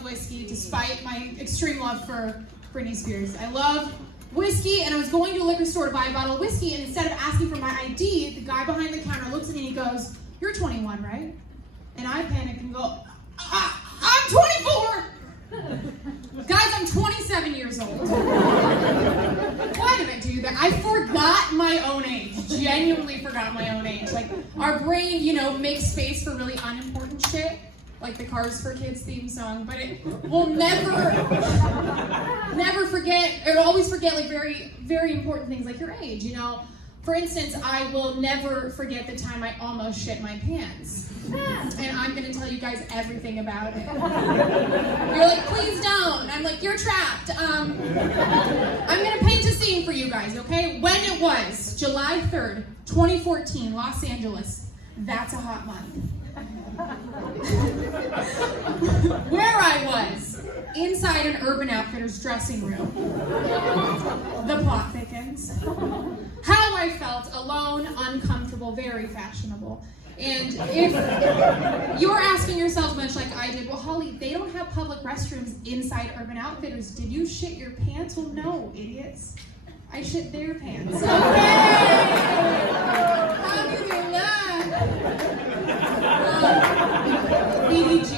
love whiskey despite my extreme love for Britney Spears. I love whiskey, and I was going to a liquor store to buy a bottle of whiskey, and instead of asking for my ID, the guy behind the counter looks at me and he goes, "You're 21, right?" And I panic and go, "I'm 24! Guys, I'm 27 years old." Why did I do that? I forgot my own age. Genuinely forgot my own age. Like, our brain, makes space for really unimportant shit, like the Cars for Kids theme song, but it will never forget, or always forget, like, very, very important things like your age, For instance, I will never forget the time I almost shit my pants. And I'm going to tell you guys everything about it. You're like, "Please don't." I'm like, "You're trapped." I'm going to paint a scene for you guys, okay? When it was July 3rd, 2014, Los Angeles. That's a hot month. Where I was, inside an Urban Outfitters dressing room. The plot thickens. How I felt, alone, uncomfortable, very fashionable. And if you're asking yourself much like I did, "Well, Holly, they don't have public restrooms inside Urban Outfitters. Did you shit your pants?" Well, no, idiots. I shit their pants. Okay! How do they laugh? BDG.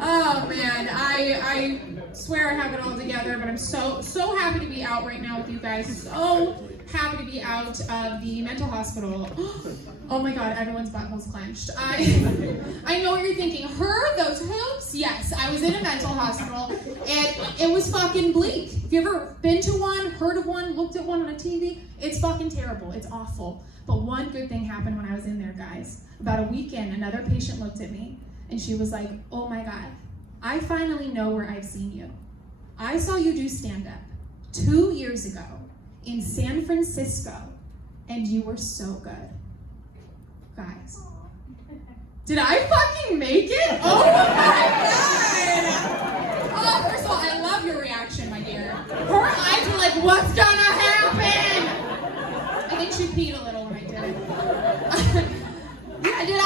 Oh, man. I swear I have it all together, but I'm so happy to be out right now with you guys. So happy to be out of the mental hospital. Oh my God, everyone's butthole's clenched. I know what you're thinking. Those hoops? Yes, I was in a mental hospital, and it was fucking bleak. If you ever been to one, heard of one, looked at one on a TV, it's fucking terrible. It's awful. But one good thing happened when I was in there, guys. About a week in, another patient looked at me, and she was like, "Oh my God, I finally know where I've seen you. I saw you do stand-up 2 years ago in San Francisco, and you were so good." Guys, did I fucking make it? Oh my God! Oh, first of all, I love your reaction, my dear. Her eyes were like, "What's gonna happen?" I think she peed a little when I did it. Yeah, did I,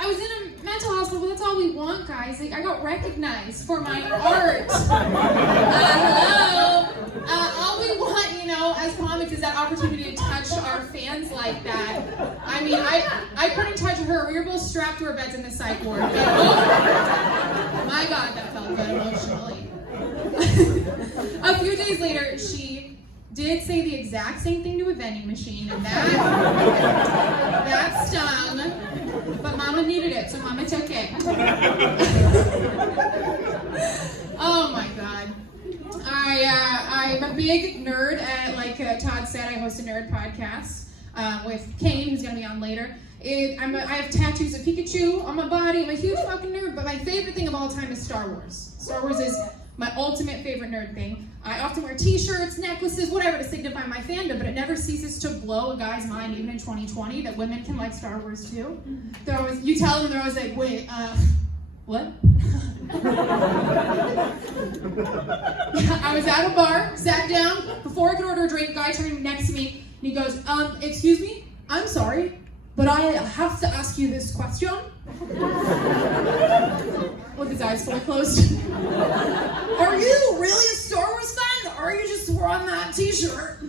I was in a mental hospital, but that's all we want, guys. Like, I got recognized for my art. Hello. All we want, as comics is that opportunity to touch our fans like that. I mean, I couldn't touch her. We were both strapped to our beds in the psych ward. But, my God, that felt good emotionally. A few days later, she did say the exact same thing to a vending machine, and that stung. But Mama needed it, so Mama took it. Oh my God. I'm a big nerd, like Todd said, I host a nerd podcast with Kane, who's going to be on later. I have tattoos of Pikachu on my body. I'm a huge fucking nerd, but my favorite thing of all time is Star Wars. Star Wars is my ultimate favorite nerd thing. I often wear t-shirts, necklaces, whatever to signify my fandom, but it never ceases to blow a guy's mind, even in 2020, that women can like Star Wars too. You tell them, they're always like, "Wait, what?" I was at a bar, sat down, before I could order a drink, guy turned next to me, and he goes, "Excuse me, I'm sorry, but I have to ask you this question." With his eyes fully closed. "Are you really a Star Wars fan, or are you just wearing that t-shirt?"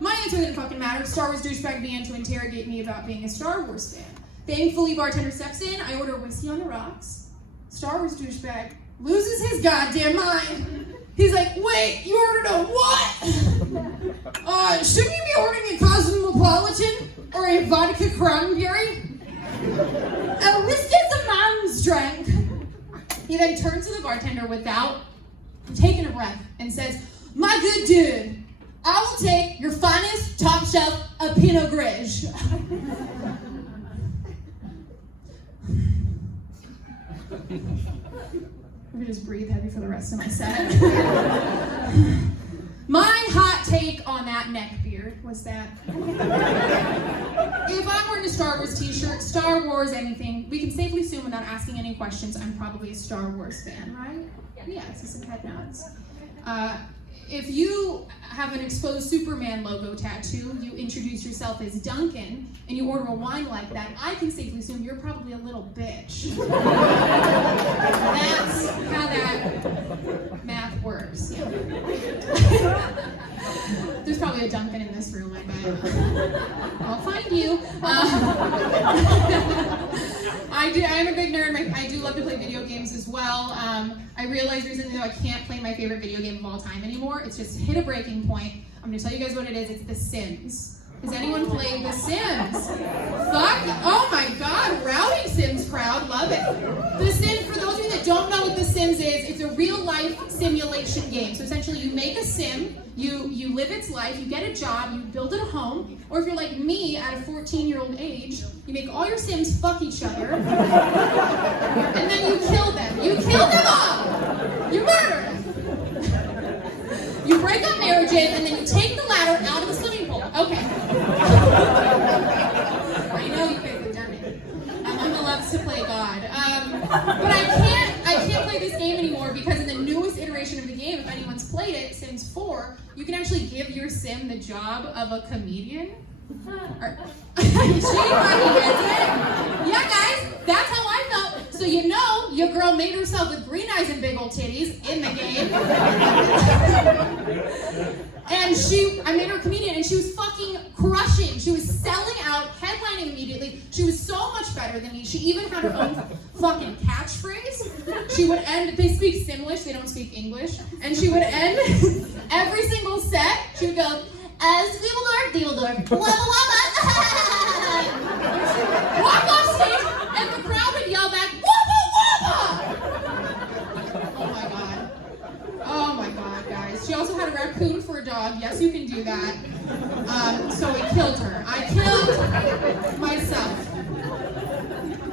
My answer didn't fucking matter. Star Wars douchebag began to interrogate me about being a Star Wars fan. Thankfully, bartender steps in. I order whiskey on the rocks. Star Wars douchebag loses his goddamn mind. He's like, "Wait, you ordered a what? Shouldn't you be ordering a Cosmopolitan or a vodka cranberry? A whiskey's a man's drink." He then turns to the bartender without taking a breath and says, "My good dude, I will take your finest top shelf of Pinot Gris." Let me just breathe heavy for the rest of my set. My hot take on that neck beard was that if I'm wearing a Star Wars t-shirt, Star Wars anything, we can safely assume without asking any questions I'm probably a Star Wars fan, right? Yeah, I see some head nods. if you have an exposed Superman logo tattoo, you introduce yourself as Duncan, and you order a wine like that, I can safely assume you're probably a little bitch. That's how that math works. Yeah. There's probably a Duncan in this room, I bet. I'll find you. I'm a big nerd. I do love to play video games as well. I realize recently though I can't play my favorite video game of all time anymore. It's just hit a breaking point. I'm going to tell you guys what it is. It's The Sims. Has anyone played The Sims? Fuck! Oh my god, rowdy Sims crowd, love it. The Sims, for those of you that don't know what The Sims is, it's a real-life simulation game. So essentially you make a sim, you live its life, you get a job, you build it a home, or if you're like me at a 14-year-old age, you make all your Sims fuck each other, and then you kill them. You kill them all! You murder them! You break up marriages, and then you take the ladder out of the swimming pool. Okay. I know you guys have done it. Mama loves to play God. But I can't play this game anymore because in the newest iteration of the game, if anyone's played it, Sims 4, you can actually give your sim the job of a comedian. She fucking gets it. Yeah, guys, that's how I felt. So you know, your girl made herself with green eyes and big old titties in the game. And I made her a comedian, and she was fucking crushing. She was selling out, headlining immediately. She was so much better than me. She even had her own fucking catchphrase. She would end, they speak Simlish, they don't speak English. And she would end every single set, she would go, Deeldorf, wubba wubba. Walk off stage, and the crowd would yell back, wubba wubba. Oh my god, guys. She also had a raccoon for a dog. Yes, you can do that. So we killed her. I killed myself.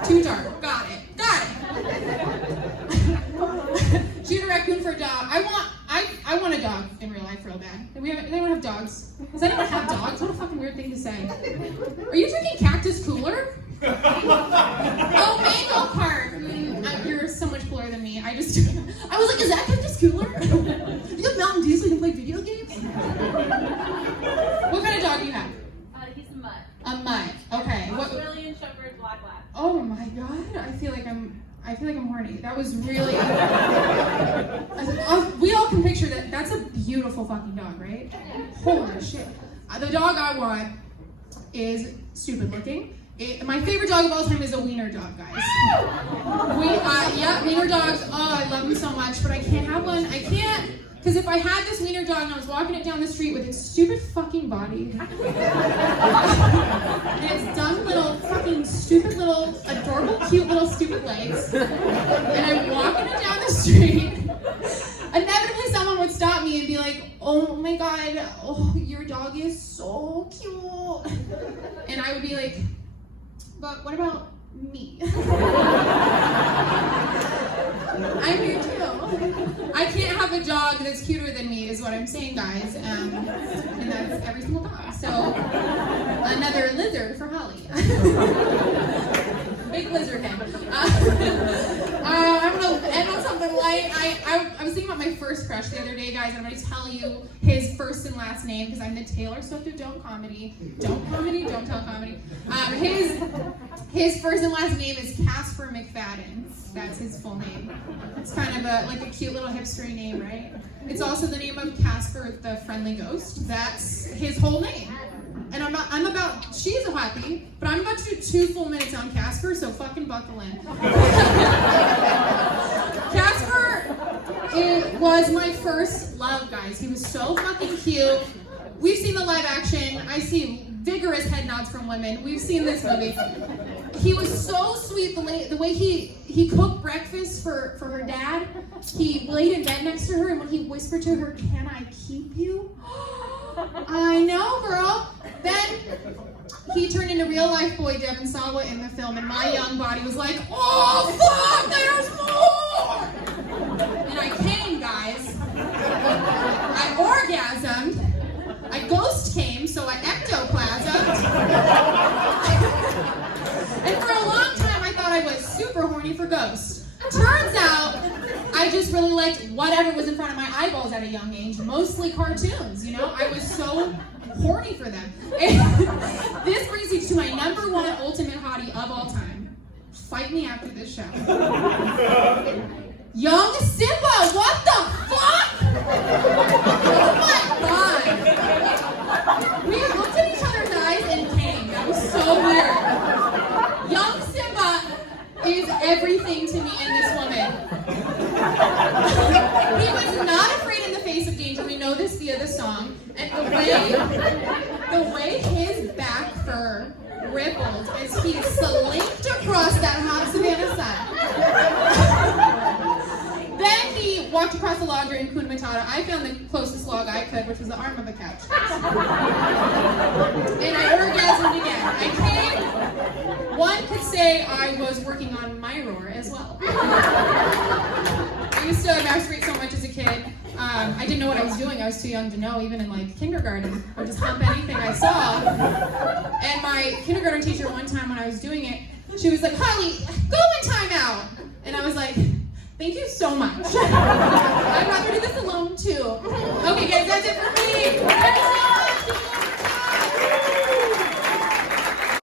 Too dark. Got it. She had a raccoon for a dog. I want a dog in real life real bad. Anyone have dogs? Does anyone have dogs? What a fucking weird thing to say. Are you drinking Cactus Cooler? Oh, Mango Cart. You're so much cooler than me. I was like, is that Cactus Cooler? You have Mountain Dew so you can play video games? What kind of dog do you have? He's a mutt. A mutt. Okay. Australian Shepherd Black Lab. Oh my god. I feel like I'm horny. That was really. We all can picture that. That's a beautiful fucking dog, right? Holy shit. The dog I want is stupid looking. My favorite dog of all time is a wiener dog, guys. Wiener dogs. Oh, I love them so much, but I can't have one. I can't. Because if I had this wiener dog and I was walking it down the street with its stupid fucking body, and its dumb little fucking stupid little adorable cute little stupid legs, and I'm walking it down the street, inevitably someone would stop me and be like, oh my god, oh, your dog is so cute. And I would be like, but what about me? I'm here too. I can't have a dog that's cuter than me is what I'm saying, guys. And that's every single dog. So, another lizard for Holly. Big lizard head. I'm going to end on something light. I was thinking about my first crush the other day, guys. I'm going to tell you his first and last name because I'm the Taylor Swift of Don't Comedy. Don't tell comedy. His first and last name is Casper McFadden. That's his full name. It's kind of like a cute little hipstery name, right? It's also the name of Casper the Friendly Ghost. That's his whole name. And she's a happy, but I'm about to do 2 full minutes on Casper, so fucking buckle in. Casper was my first love, guys. He was so fucking cute. We've seen the live action. I see vigorous head nods from women. We've seen this movie. He was so sweet, the way he cooked breakfast for her dad. He laid in bed next to her, and when he whispered to her, "Can I keep you?" I know, girl. Then he turned into real life boy Devin Sawa in the film, and my young body was like, oh fuck, there's more! And I came, guys. I orgasmed. I ghost came, so I ectoplasmed. And for a long time, I thought I was super horny for ghosts. Turns out, I just really liked whatever was in front of my eyeballs at a young age, mostly cartoons, you know? I was so horny for them. And this brings me to my number one ultimate hottie of all time. Fight me after this show. Young Simba, what the fuck? Oh my god. We looked at each other's eyes and came. That was so weird. Young Simba is everything to me and this woman. He was not afraid in the face of danger. We know this via the song. And the way his back fur rippled as he slinked across that hot Savannah sun. Then he walked across the log during Kuna Matata. I found the closest log I could, which was the arm of a couch. And I orgasmed again. I came. One could say I was working on my roar as well. I used to masturbate so much as a kid. I didn't know what I was doing. I was too young to know, even in like kindergarten. I would just hump anything I saw. And my kindergarten teacher, one time when I was doing it, she was like, "Holly, go in timeout." And I was like, "Thank you so much. I'd rather do this alone too." Okay, guys, that's it for me.